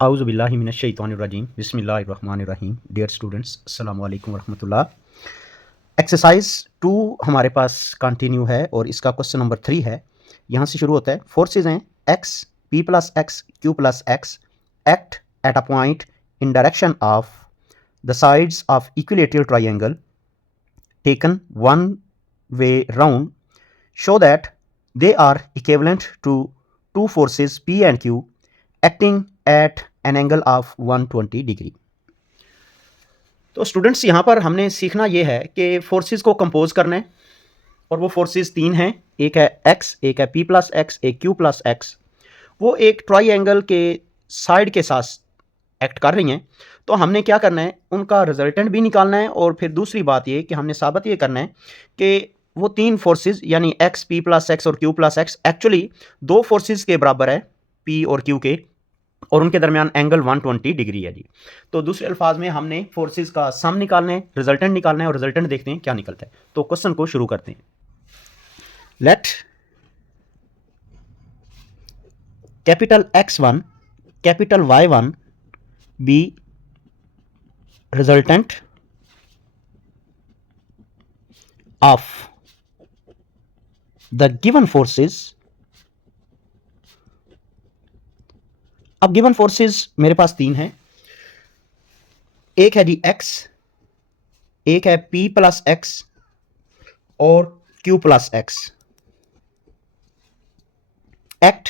आउज़ु बिल्लाहि मिनश्शैतानिर्रजीम बिस्मिल्लाहिर्रहमानिर्रहीम। Dear students, अस्सलामु अलैकुम वरहमतुल्लाह। एक्सरसाइज 2 हमारे पास कंटिन्यू है और इसका क्वेश्चन नंबर 3 है। यहाँ से शुरू होता है। फोर्सेज हैं x, P plus x, Q plus x act at a point in direction of the sides of equilateral triangle taken one way round show that they are equivalent to two forces P and Q acting at an angle of 120 degree. तो students यहाँ पर हमने सीखना ये है कि forces को compose करना है और वो फोर्सेस 3 हैं। एक है x, एक है p प्लस एक्स, एक q प्लस एक्स। वो एक ट्राइंगल के साइड के साथ एक्ट कर रही हैं। तो हमने क्या करना है, उनका रिजल्टेंट भी निकालना है और फिर दूसरी बात ये कि हमने साबित ये करना है कि वो तीन फोर्सेस यानी x, p प्लस एक्स और q प्लस एक्स एक्चुअली दो फोर्सेस के बराबर है, p और q के, और उनके दरमियान एंगल 120 डिग्री है जी। तो दूसरे अल्फाज में हमने फोर्सेस का सम निकालना है, रिजल्टेंट निकालना है और रिजल्टेंट देखते हैं क्या निकलता है। तो क्वेश्चन को शुरू करते हैं। Let capital X1 capital Y1 be resultant of the given forces. अब गिवन फोर्सेस मेरे पास 3 हैं। एक है जी x, एक है p प्लस एक्स और q plus x. Act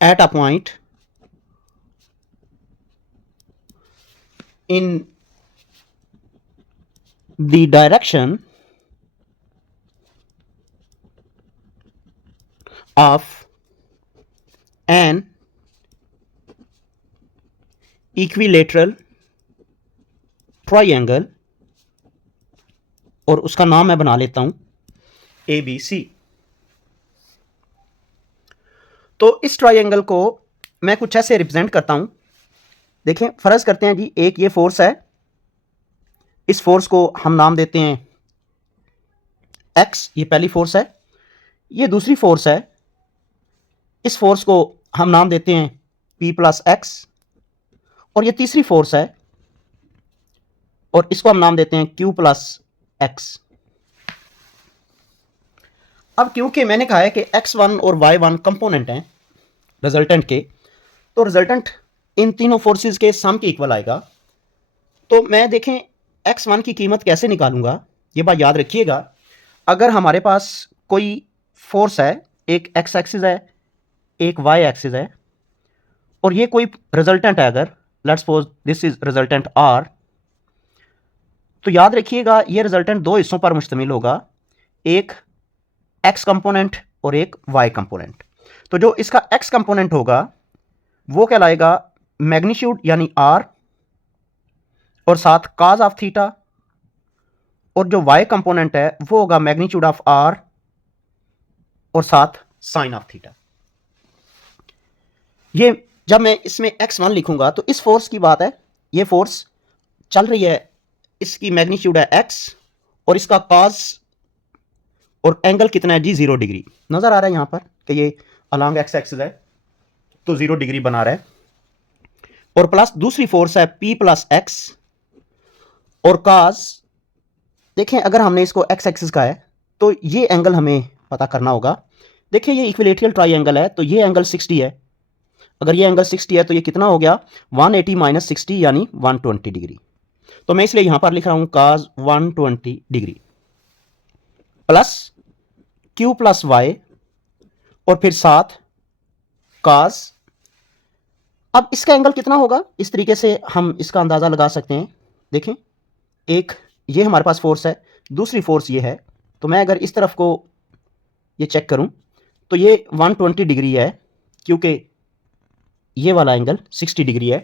at a point in the direction of an equilateral triangle और उसका नाम मैं बना लेता हूं ABC। तो इस ट्राइंगल को मैं कुछ ऐसे रिप्रेजेंट करता हूं। देखें, फर्ज करते हैं जी एक ये फोर्स है, इस फोर्स को हम नाम देते हैं x, ये पहली फोर्स है। ये दूसरी फोर्स है, इस फोर्स को हम नाम देते हैं p प्लस एक्स, और ये तीसरी फोर्स है और इसको हम नाम देते हैं q प्लस एक्स। अब क्योंकि मैंने कहा है कि x1 और y1 कंपोनेंट हैं रिजल्टेंट के, तो रिजल्टेंट इन तीनों फोर्सेस के सम के इक्वल आएगा। तो मैं देखें x1 की कीमत कैसे निकालूंगा, ये बात याद रखिएगा। अगर हमारे पास कोई फोर्स है, एक x एक्सिस है, एक y एक्सिस है, और ये कोई रिजल्टेंट है, अगर let's suppose this is resultant r, तो याद रखिएगा ये रिजल्टेंट दो हिस्सों पर मुश्तमिल होगा, एक x कंपोनेंट और एक y कंपोनेंट। तो जो इसका x कंपोनेंट होगा वो कहलाएगा मैग्नीट्यूड यानी r और साथ cos ऑफ थीटा, और जो y कंपोनेंट है वो होगा मैग्नीट्यूड ऑफ r और साथ साइन ऑफ थीटा। ये जब मैं इसमें x1 लिखूंगा तो इस फोर्स की बात है, ये फोर्स चल रही है, इसकी मैग्नीट्यूड है x और इसका cos और एंगल कितना है जी 0 डिग्री। नजर आ रहा है यहां पर कि ये अलोंग x एक्सिस है तो 0 डिग्री बना रहा है, और प्लस दूसरी फोर्स है p प्लस एक्स और cos। देखें अगर हमने इसको x एक्सिस का है तो ये एंगल हमें पता करना होगा। देखिए ये इक्विलेटरल ट्राइंगल है तो ये एंगल 60 है। अगर ये एंगल 60 है तो ये कितना हो गया 180 माइनस 60 यानी 120 डिग्री। तो मैं इसलिए यहां पर लिख रहा हूं cos 120 degree plus q plus y और फिर साथ cos। अब इसका एंगल कितना होगा, इस तरीके से हम इसका अंदाजा लगा सकते हैं। देखें एक ये हमारे पास फोर्स है, दूसरी फोर्स ये है, तो मैं अगर इस तरफ को ये चेक करूं तो ये 120 डिग्री है क्योंकि ये वाला एंगल 60 डिग्री है।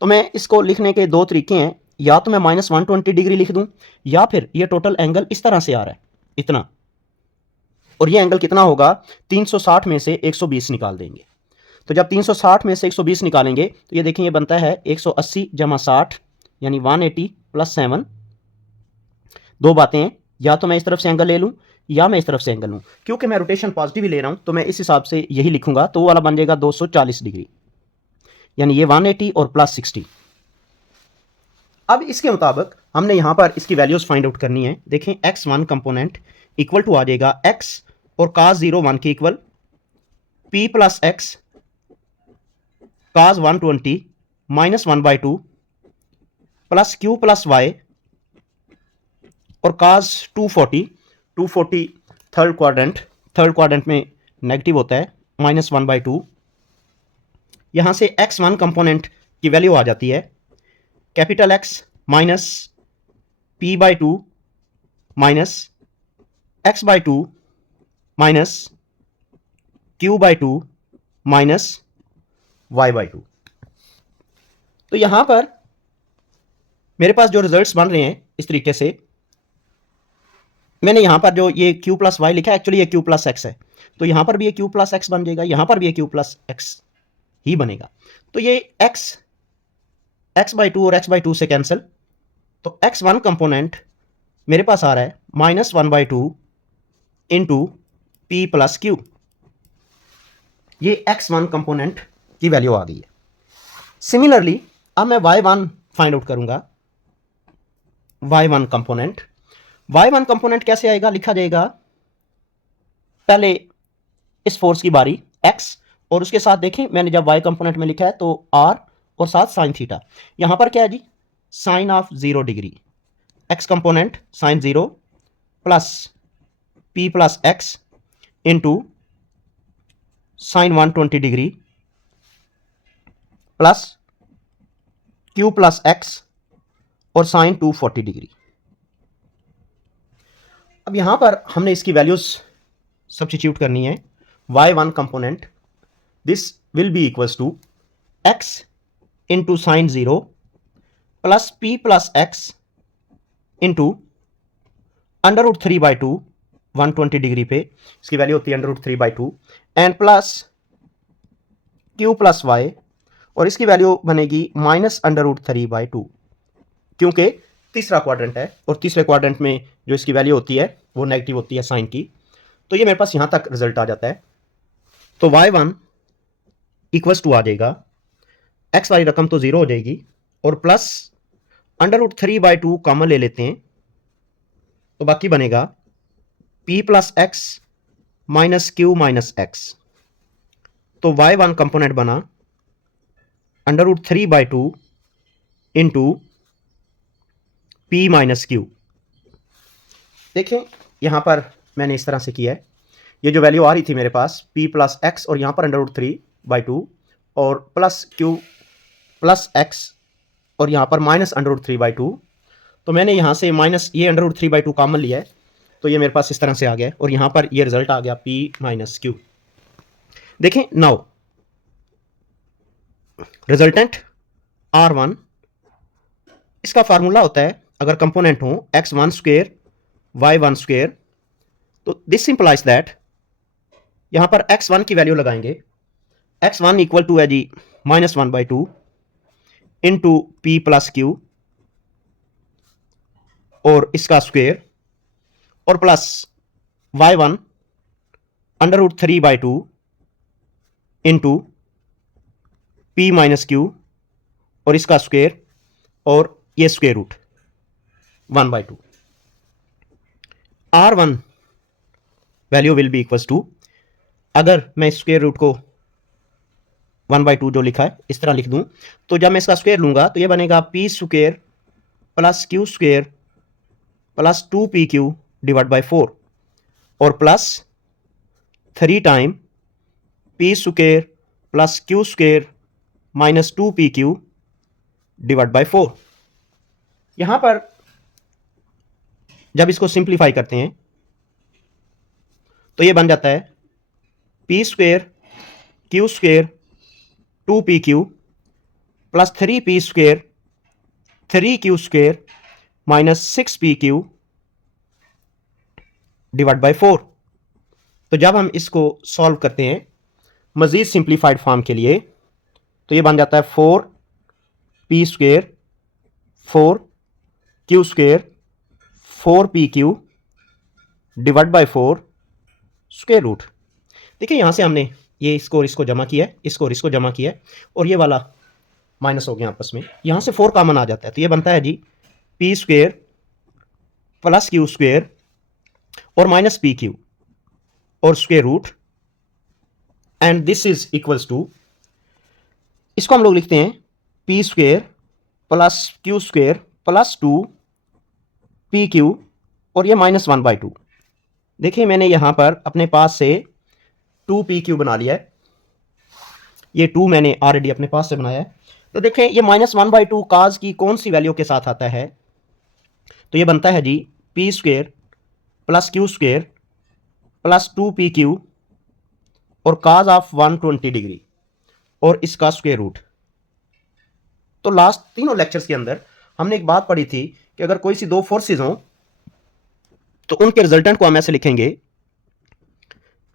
तो मैं इसको लिखने के दो तरीके हैं, या तो मैं माइनस 120 डिग्री लिख दूं या फिर ये टोटल एंगल इस तरह से आ रहा है इतना, और ये एंगल कितना होगा 360 में से 120 निकाल देंगे। तो जब 360 में से 120 निकालेंगे तो ये देखें ये बनता है 180 जमा 60 यानी 180 प्लस 7, दो बातें या तो मैं इस तरफ से एंगल ले लूँ या मैं इस तरफ से एंगल लूँ। क्योंकि मैं रोटेशन पॉजिटिव ही ले रहा हूँ तो मैं इस हिसाब से यही लिखूंगा, तो वो वाला बन जाएगा 240 डिग्री, यानी ये 180 और प्लस 60। अब इसके मुताबिक हमने यहाँ पर इसकी वैल्यूज फाइंड आउट करनी है। देखें x1 कंपोनेंट इक्वल टू आ जाएगा x और cos 0 1 के equal p plus x cos 120 minus 1/2 plus q plus y और cos 240 थर्ड क्वाड्रेंट में नेगेटिव होता है, माइनस 1/2। यहां से x1 कंपोनेंट की वैल्यू आ जाती है capital X minus p/2 minus x/2 minus q/2 minus y/2। तो यहां पर मेरे पास जो रिजल्ट्स बन रहे हैं इस तरीके से, मैंने यहां पर जो ये q प्लस वाई लिखा है, एक्चुअली ये q प्लस एक्स है, तो यहां पर भी ये q प्लस एक्स बन जाएगा, यहां पर भी ये q प्लस एक्स ही बनेगा। तो ये x/2 और x/2 से कैंसिल, तो x1 कंपोनेंट मेरे पास आ रहा है minus 1/2 into p plus Q. ये x1 कंपोनेंट की वैल्यू आ गई है। सिमिलरली अब मैं y1 फाइंड आउट करूंगा। y1 कंपोनेंट कैसे आएगा, लिखा जाएगा पहले इस फोर्स की बारी x, और उसके साथ देखें मैंने जब y कंपोनेंट में लिखा है तो r और साथ साइन थीटा। यहां पर क्या है जी, sine of 0 degree, x component sine 0 plus p plus x into sine 120 degree plus q plus x और साइन 240 डिग्री। अब यहां पर हमने इसकी वैल्यूज सब्स्टिट्यूट करनी है। y1 component this will be equals to x into sine 0 plus p plus x into √3/2 120 degree पे इसकी वैल्यू होती है √3/2 and plus q plus y, और इसकी वैल्यू बनेगी माइनस √3/2, क्योंकि तीसरा क्वाड्रेंट है और तीसरे क्वाड्रेंट में जो इसकी वैल्यू होती है वो नेगेटिव होती है साइन की। तो ये मेरे पास यहां तक रिजल्ट आ जाता है। तो y1 इक्वल्स टू आ जाएगा, x वाली रकम तो 0 हो जाएगी और प्लस √3/2 कॉमन ले लेते हैं, तो बाकी बनेगा p plus x minus Q minus x. तो y1 कंपोनेंट बना √3/2 इंटू p माइनस क्यू। देखें यहां पर मैंने इस तरह से किया है, ये जो वैल्यू आ रही थी मेरे पास p प्लस एक्स और यहां पर √3/2 और प्लस q प्लस एक्स और यहां पर माइनस √3/2, तो मैंने यहां से माइनस ये √3/2 कॉमन लिया है, तो ये मेरे पास इस तरह से आ गया और यहां पर ये रिजल्ट आ गया p माइनस क्यू। देखें नाउ रिजल्टेंट R1, इसका फार्मूला होता है अगर कंपोनेंट हो x1 स्क्वायर y1 स्क्वायर, तो दिस इंप्लाइज दैट यहां पर x1 की वैल्यू लगाएंगे, x1 इक्वल टू है जी minus 1/2 into p plus q और इसका स्क्वायर और plus y1 √3/2 into p minus q और इसका स्क्वायर और ये square root 1/2। R1 value will be equals to, अगर मैं स्क्वायर रूट को 1/2 जो लिखा है इस तरह लिख दूं, तो जब मैं इसका स्क्वायर लूंगा तो ये बनेगा p square plus q square plus 2pq divide by 4 और plus 3 time p square plus q square minus 2pq divide by 4। यहां पर जब इसको सिंप्लीफाई करते हैं तो ये बन जाता है p square Q square 2pq plus 3p square 3q square minus 6pq divide by 4। तो जब हम इसको सॉल्व करते हैं मजीद सिंप्लीफाइड फॉर्म के लिए, तो ये बन जाता है 4p square 4q square 4pq divide by 4 square root. देखिए यहाँ से हमने ये इसको और इसको जमा किया है, इसको और इसको जमा किया है, और ये वाला माइनस हो गया आपस में। यहाँ से 4 कॉमन आ जाता है, तो ये बनता है जी p square plus q square और माइनस पी क्यू और square root, and this is equals to, इसको हम लोग लिखते हैं p square plus q square plus 2 p q और ये -1/2। देखिए मैंने यहां पर अपने पास से 2 पी क्यू बना लिया है, ये 2 मैंने ऑलरेडी अपने पास से बनाया है। तो देखें ये -1/2 काज की कौन सी वैल्यू के साथ आता है, तो ये बनता है जी p square plus q square plus 2 p q और काज ऑफ 120 डिग्री और इसका स्क्वायर रूट। तो लास्ट तीनों लेक्चर्स के अंदर हमने एक बात पढ़ी थी कि अगर कोई सी दो फोर्सेज हों तो उनके रिजल्टेंट को हम ऐसे लिखेंगे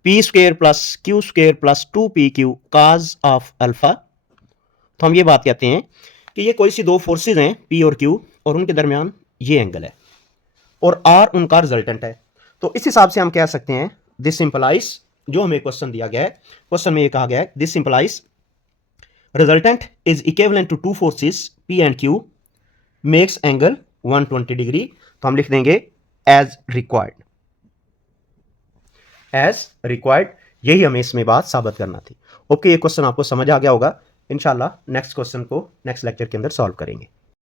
P square plus q square plus 2 p Q cause of alpha. तो हम ये बात कहते हैं कि ये कोई सी दो फोर्सेज हैं पी और क्यू और उनके दरमियान ये एंगल है और आर उनका रिजल्टेंट है। तो इस हिसाब से हम कह सकते हैं दिस इंप्लाइज, जो हमें क्वेश्चन दिया गया है, क्वेश्चन में ये कहा गया है this implies resultant is equivalent to 2 forces p and q makes angle 120 degree. तो हम लिख देंगे एज रिक्वायर्ड, एज रिक्वायर्ड। यही हमें इसमें बात साबित करना थी। ओके, ये क्वेश्चन आपको समझ आ गया होगा। इंशाल्लाह नेक्स्ट क्वेश्चन को नेक्स्ट लेक्चर के अंदर सॉल्व करेंगे।